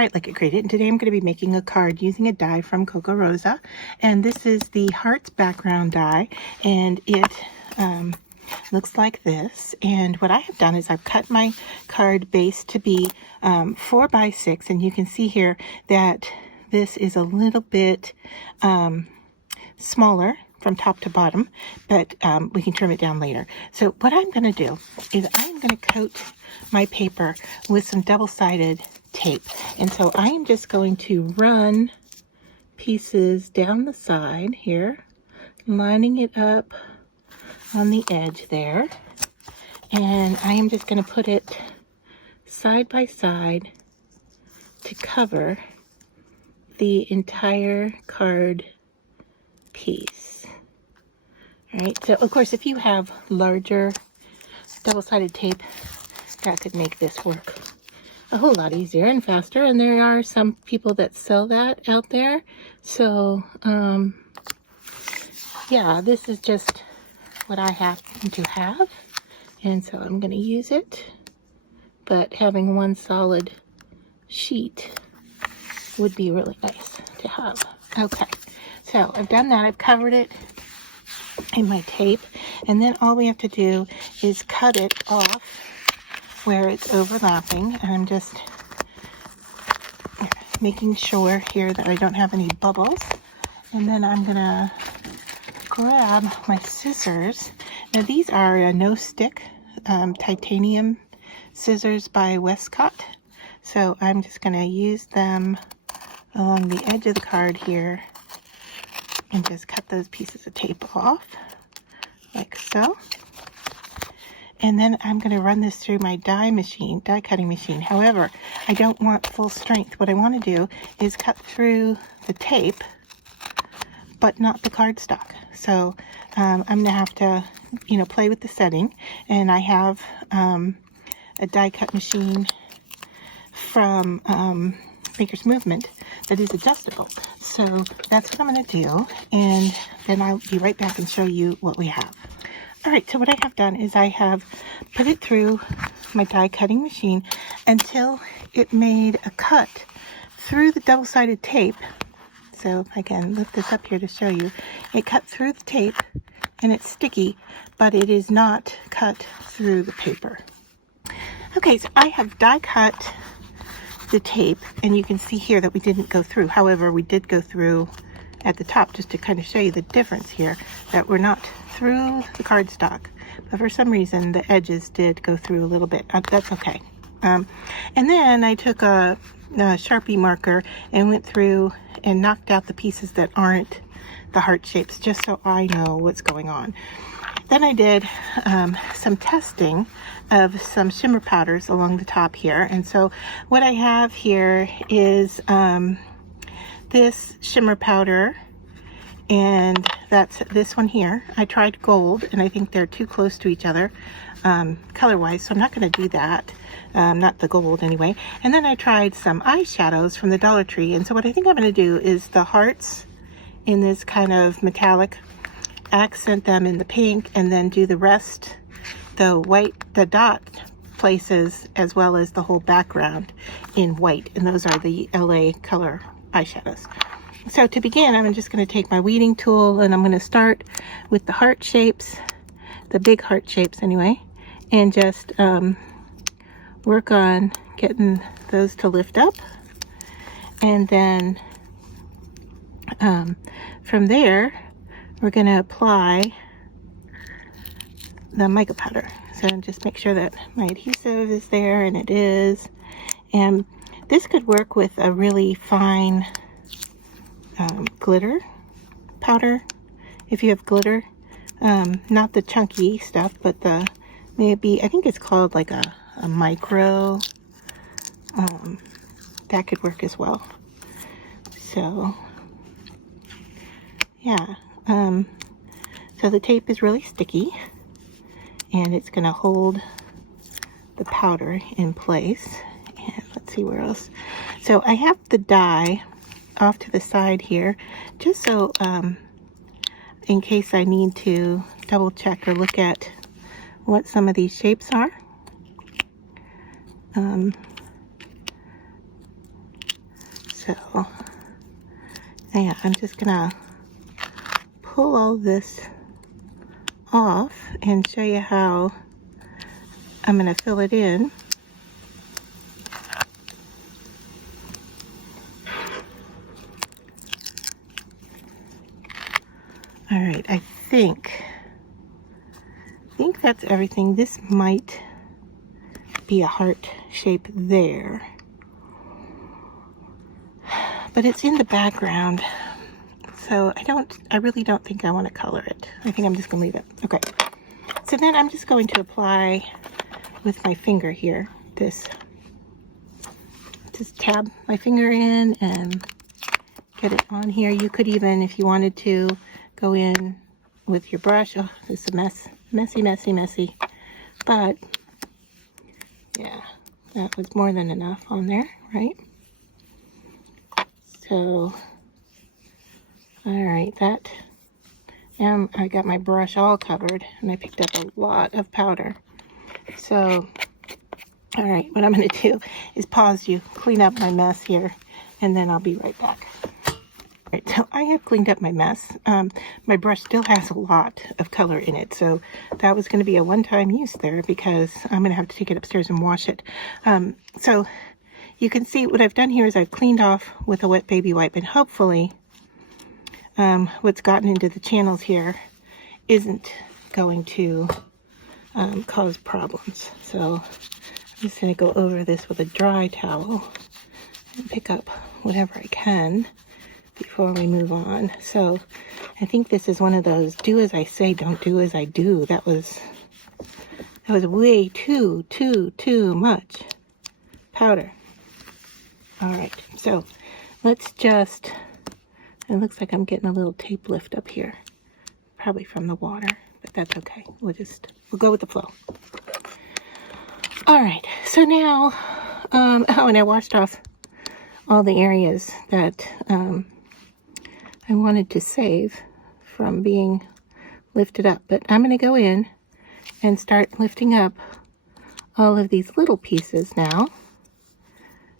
try it like it created. And today I'm going to be making a card using a die from Kokorosa. And this is the hearts background die. And it looks like this. And what I have done is I've cut my card base to be 4 by 6. And you can see here that this is a little bit smaller from top to bottom, but we can trim it down later. So what I'm going to do is I'm going to coat my paper with some double-sided tape. And so I am just going to run pieces down the side here, lining it up on the edge there. And I am just going to put it side by side to cover the entire card piece. All right, so of course if you have larger double-sided tape, that could make this work a whole lot easier and faster, and there are some people that sell that out there. So yeah, this is just what I happen to have, and so I'm going to use it, but having one solid sheet would be really nice to have. Okay, so I've done that. I've covered it in my tape, and then all we have to do is cut it off where it's overlapping. And I'm just making sure here that I don't have any bubbles. And then I'm gonna grab my scissors. Now these are no stick titanium scissors by Westcott. So I'm just gonna use them along the edge of the card here and just cut those pieces of tape off like so. And then I'm going to run this through my die cutting machine. However, I don't want full strength. What I want to do is cut through the tape, but not the cardstock. So I'm going to have to, play with the setting. And I have a die cut machine from Maker's Movement that is adjustable. So that's what I'm going to do, and then I'll be right back and show you what we have. All right, so what I have done is I have put it through my die cutting machine until it made a cut through the double-sided tape. So if I can lift this up here to show you, it cut through the tape and it's sticky, but it is not cut through the paper. Okay, so I have die cut the tape, and you can see here that we didn't go through. However, we did go through at the top, just to kind of show you the difference here, that we're not through the cardstock, but for some reason the edges did go through a little bit. That's okay. And then I took a Sharpie marker and went through and knocked out the pieces that aren't the heart shapes, just so I know what's going on. Then I did some testing of some shimmer powders along the top here. And so what I have here is this shimmer powder, and that's this one here. I tried gold, and I think they're too close to each other color-wise, so I'm not going to do that. Not the gold anyway. And then I tried some eyeshadows from the Dollar Tree. And so what I think I'm going to do is the hearts in this kind of metallic, accent them in the pink, and then do the rest, the white, the dot places, as well as the whole background in white. And those are the LA color eyeshadows. So to begin, I'm just going to take my weeding tool, and I'm going to start with the heart shapes, the big heart shapes anyway, and just work on getting those to lift up. And then from there, we're going to apply the mica powder. So just make sure that my adhesive is there, and it is. And this could work with a really fine glitter powder, if you have glitter. Not the chunky stuff, but the maybe, I think it's called like a micro. That could work as well. So yeah. So the tape is really sticky, and it's going to hold the powder in place. And let's see where else. So I have the die off to the side here, just so in case I need to double check or look at what some of these shapes are. So, yeah, I'm just gonna pull all this off and show you how I'm gonna fill it in. All right, I think that's everything. This might be a heart shape there, but it's in the background, so I really don't think I want to color it. I think I'm just gonna leave it. Okay, so then I'm just going to apply with my finger here, just tab my finger in and get it on here. You could even, if you wanted to, go in with your brush. Oh, this is a mess. Messy, messy, messy. But, yeah, that was more than enough on there, right? So, alright, I got my brush all covered, and I picked up a lot of powder. So, alright, what I'm going to do is pause you, clean up my mess here, and then I'll be right back. Alright, so I have cleaned up my mess. My brush still has a lot of color in it, so that was going to be a one-time use there because I'm going to have to take it upstairs and wash it. So you can see what I've done here is I've cleaned off with a wet baby wipe, and hopefully what's gotten into the channels here isn't going to cause problems. So I'm just going to go over this with a dry towel and pick up whatever I can before we move on. So I think this is one of those do as I say, don't do as I do. That was way too much powder. All right, so let's just, it looks like I'm getting a little tape lift up here, probably from the water, but that's okay. We'll go with the flow. All right, so now, oh, and I washed off all the areas that I wanted to save from being lifted up, but I'm going to go in and start lifting up all of these little pieces now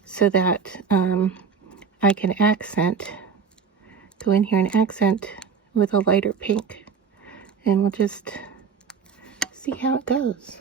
so that I can go in here and accent with a lighter pink, and we'll just see how it goes.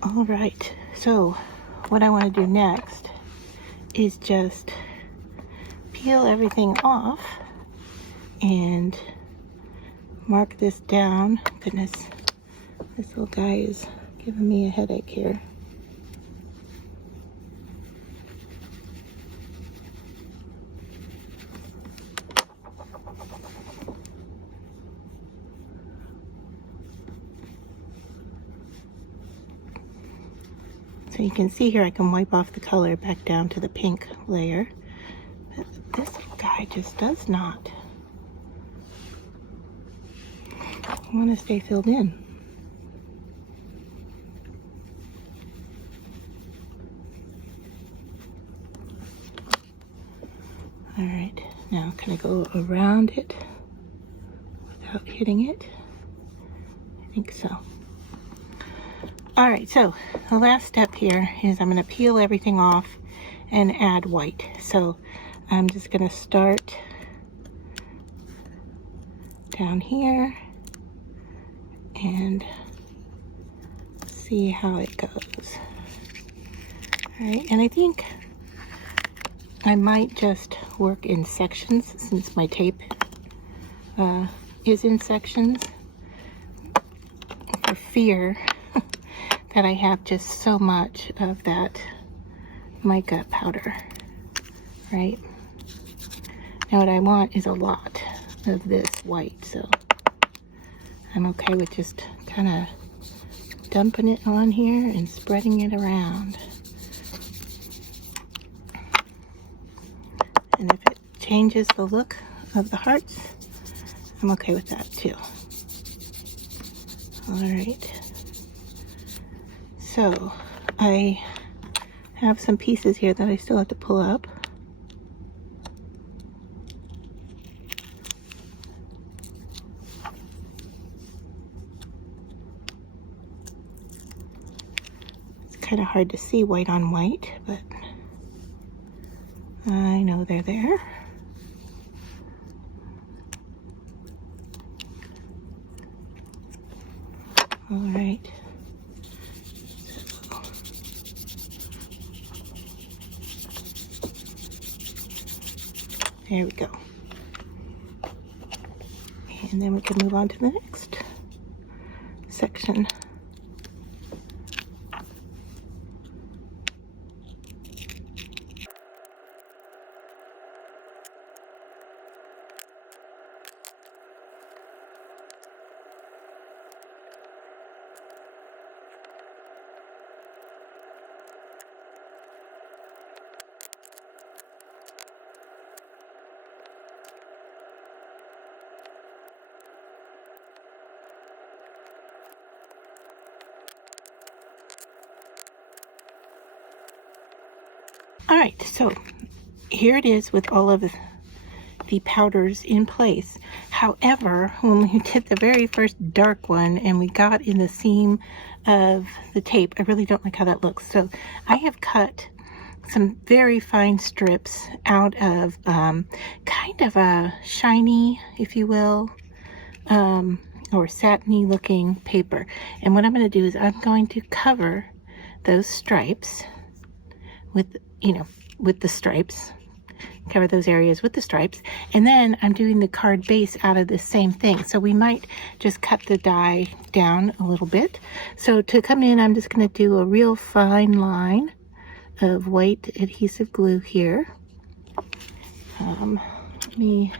All right, so what I want to do next is just peel everything off and mark this down. Goodness, this little guy is giving me a headache here. So you can see here I can wipe off the color back down to the pink layer. But this little guy just does not want to stay filled in. All right, now can I go around it without hitting it? I think so. All right, so the last step here is I'm going to peel everything off and add white. So I'm just going to start down here and see how it goes. All right, and I think I might just work in sections since my tape is in sections, for fear that I have just so much of that mica powder, right? Now what I want is a lot of this white, so I'm okay with just kind of dumping it on here and spreading it around. And if it changes the look of the hearts, I'm okay with that too. All right. So I have some pieces here that I still have to pull up. It's kind of hard to see white on white, but I know they're there. All right. There we go. And then we can move on to the next section. All right, so here it is with all of the powders in place. However, when we did the very first dark one and we got in the seam of the tape, I really don't like how that looks. So I have cut some very fine strips out of kind of a shiny, if you will, or satiny looking paper. And what I'm going to do is I'm going to cover those stripes with, with the stripes, cover those areas with the stripes, and then I'm doing the card base out of the same thing. So we might just cut the die down a little bit. So to come in, I'm just going to do a real fine line of white adhesive glue here. Let me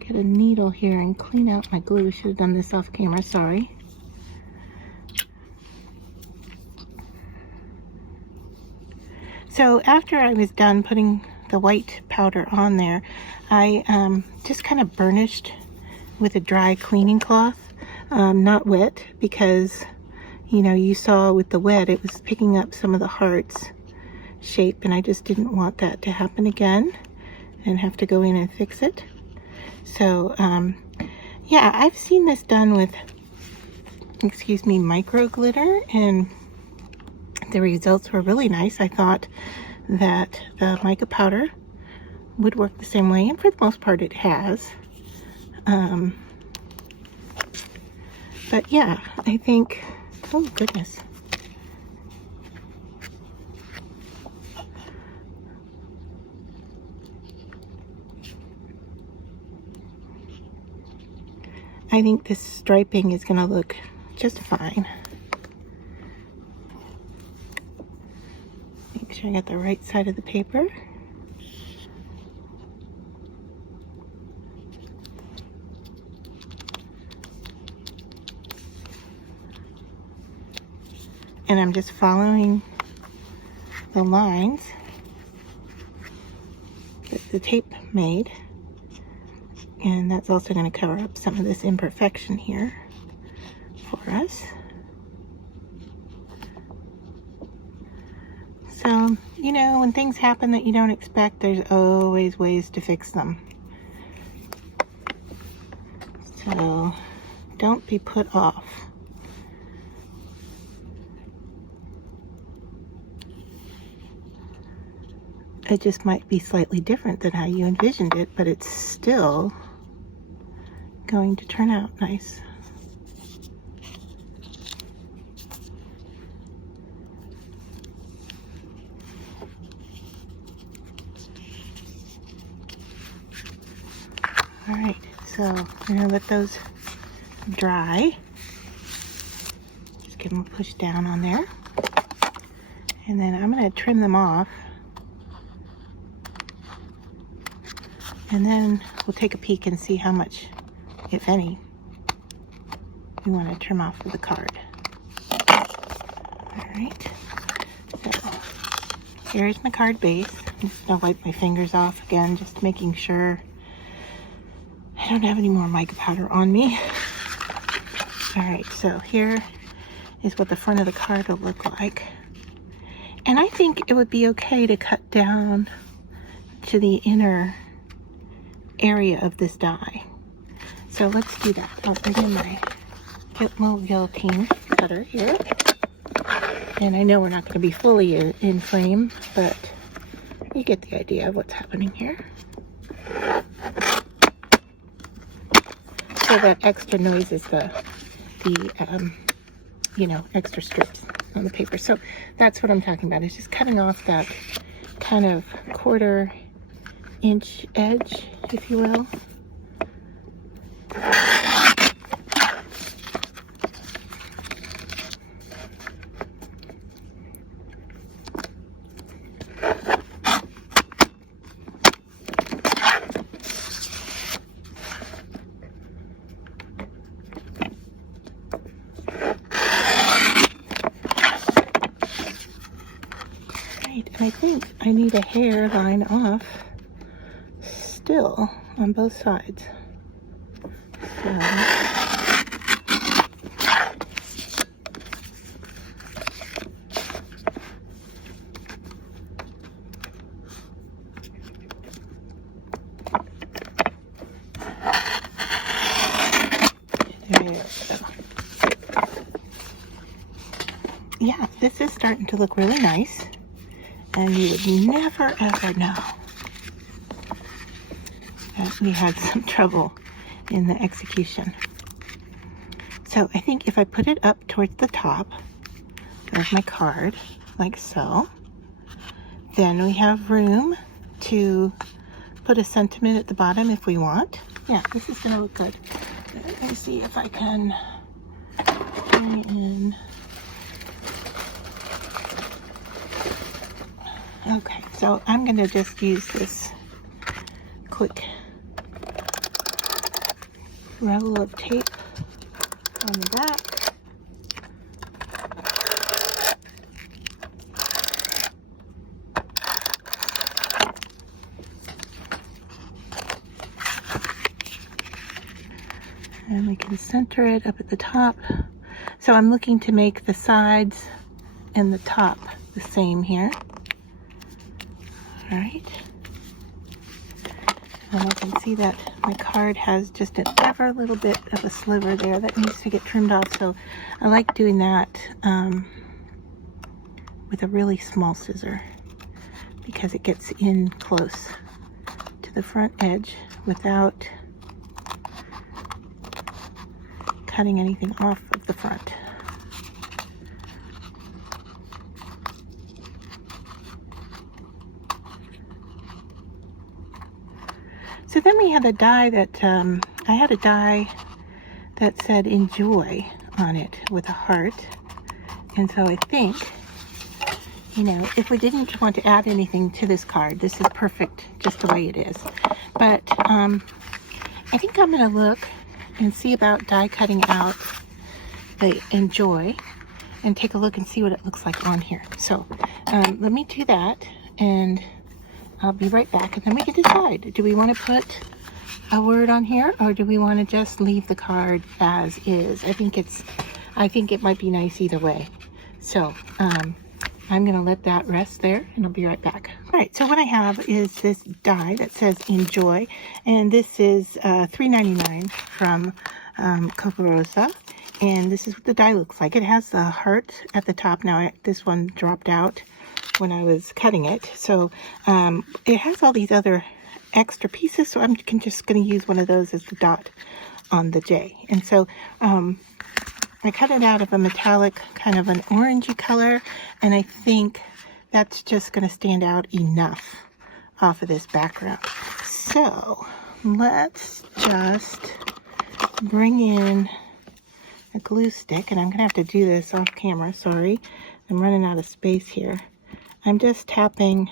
get a needle here and clean out my glue. Should have done this off camera, sorry. So after I was done putting the white powder on there, I just kind of burnished with a dry cleaning cloth, not wet, because you saw with the wet it was picking up some of the hearts shape, and I just didn't want that to happen again and have to go in and fix it. So yeah, I've seen this done with, excuse me, micro glitter, and the results were really nice. I thought that the mica powder would work the same way, and for the most part it has. But yeah, I think, oh goodness. I think this striping is going to look just fine. Make sure I got the right side of the paper. And I'm just following the lines that the tape made. And that's also going to cover up some of this imperfection here for us. So, when things happen that you don't expect, there's always ways to fix them. So, don't be put off. It just might be slightly different than how you envisioned it, but it's still going to turn out nice. All right, so I'm gonna let those dry. Just give them a push down on there. And then I'm gonna trim them off. And then we'll take a peek and see how much, if any, we want to trim off of the card. All right, so here's my card base. I'm just gonna wipe my fingers off again, just making sure I don't have any more mica powder on me. All right, so here is what the front of the card will look like. And I think it would be okay to cut down to the inner area of this die. So let's do that. I'll bring in my little guillotine cutter here. And I know we're not going to be fully in frame, but you get the idea of what's happening here. So that extra noise is the you know, extra strips on the paper. So that's what I'm talking about. It's just cutting off that kind of 1/4 inch edge, if you will. And I think I need a hair line off still on both sides. So there we go. Yeah, this is starting to look really nice. And you would never ever know that we had some trouble in the execution. So I think if I put it up towards the top of my card, like so, then we have room to put a sentiment at the bottom if we want. Yeah, this is gonna look good. Let me see if I can bring it in. Okay, so I'm going to just use this quick roll of tape on the back. And we can center it up at the top. So I'm looking to make the sides and the top the same here. All right, and I can see that my card has just an ever little bit of a sliver there that needs to get trimmed off. So I like doing that with a really small scissor because it gets in close to the front edge without cutting anything off of the front. So then we had a die that, I had a die that said enjoy on it with a heart. And so I think, you know, if we didn't want to add anything to this card, this is perfect just the way it is. But I think I'm going to look and see about die cutting out the enjoy and take a look and see what it looks like on here. So let me do that and I'll be right back, and then we can decide. Do we want to put a word on here, or do we want to just leave the card as is? I think it might be nice either way. So I'm going to let that rest there, and I'll be right back. All right, so what I have is this die that says enjoy, and this is $3.99 from Kokorosa. And this is what the die looks like. It has the heart at the top. Now this one dropped out when I was cutting it, so it has all these other extra pieces, so I'm just going to use one of those as the dot on the J. And so I cut it out of a metallic kind of an orangey color, and I think that's just going to stand out enough off of this background. So let's just bring in a glue stick, and I'm gonna have to do this off camera, sorry. I'm running out of space here. I'm just tapping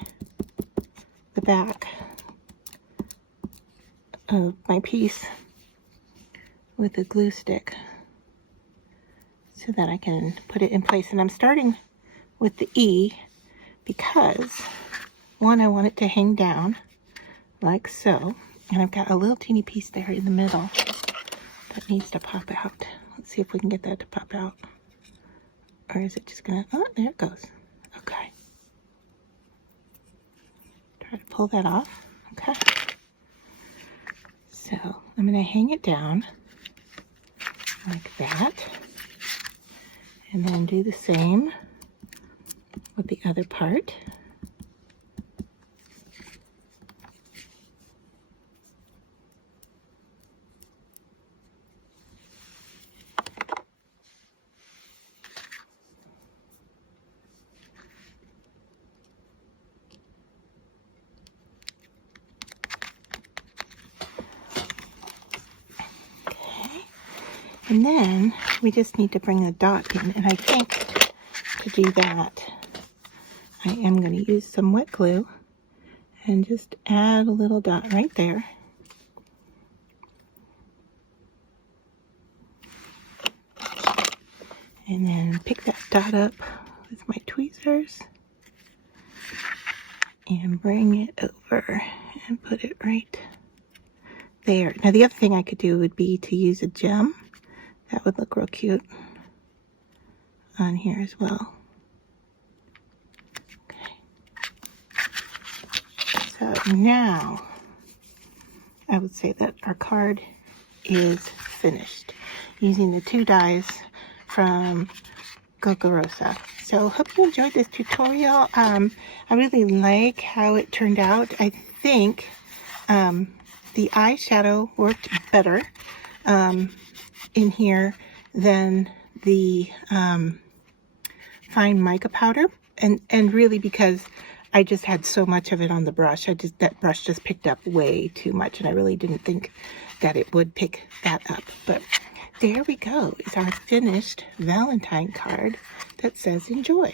the back of my piece with a glue stick so that I can put it in place. And I'm starting with the E because, one, I want it to hang down like so. And I've got a little teeny piece there in the middle that needs to pop out. Let's see if we can get that to pop out. Or is it just gonna, oh, there it goes. Okay. Try to pull that off. Okay. So I'm gonna hang it down like that. And then do the same with the other part. And then we just need to bring a dot in, and I think to do that, I am going to use some wet glue and just add a little dot right there. And then pick that dot up with my tweezers and bring it over and put it right there. Now the other thing I could do would be to use a gem. That would look real cute on here as well. Okay. So now I would say that our card is finished using the 2 dies from Kokorosa. So hope you enjoyed this tutorial. I really like how it turned out. I think the eyeshadow worked better in here than the fine mica powder, and really because I just had so much of it on the brush. That brush just picked up way too much, and I really didn't think that it would pick that up. But there we go, is our finished Valentine card that says enjoy.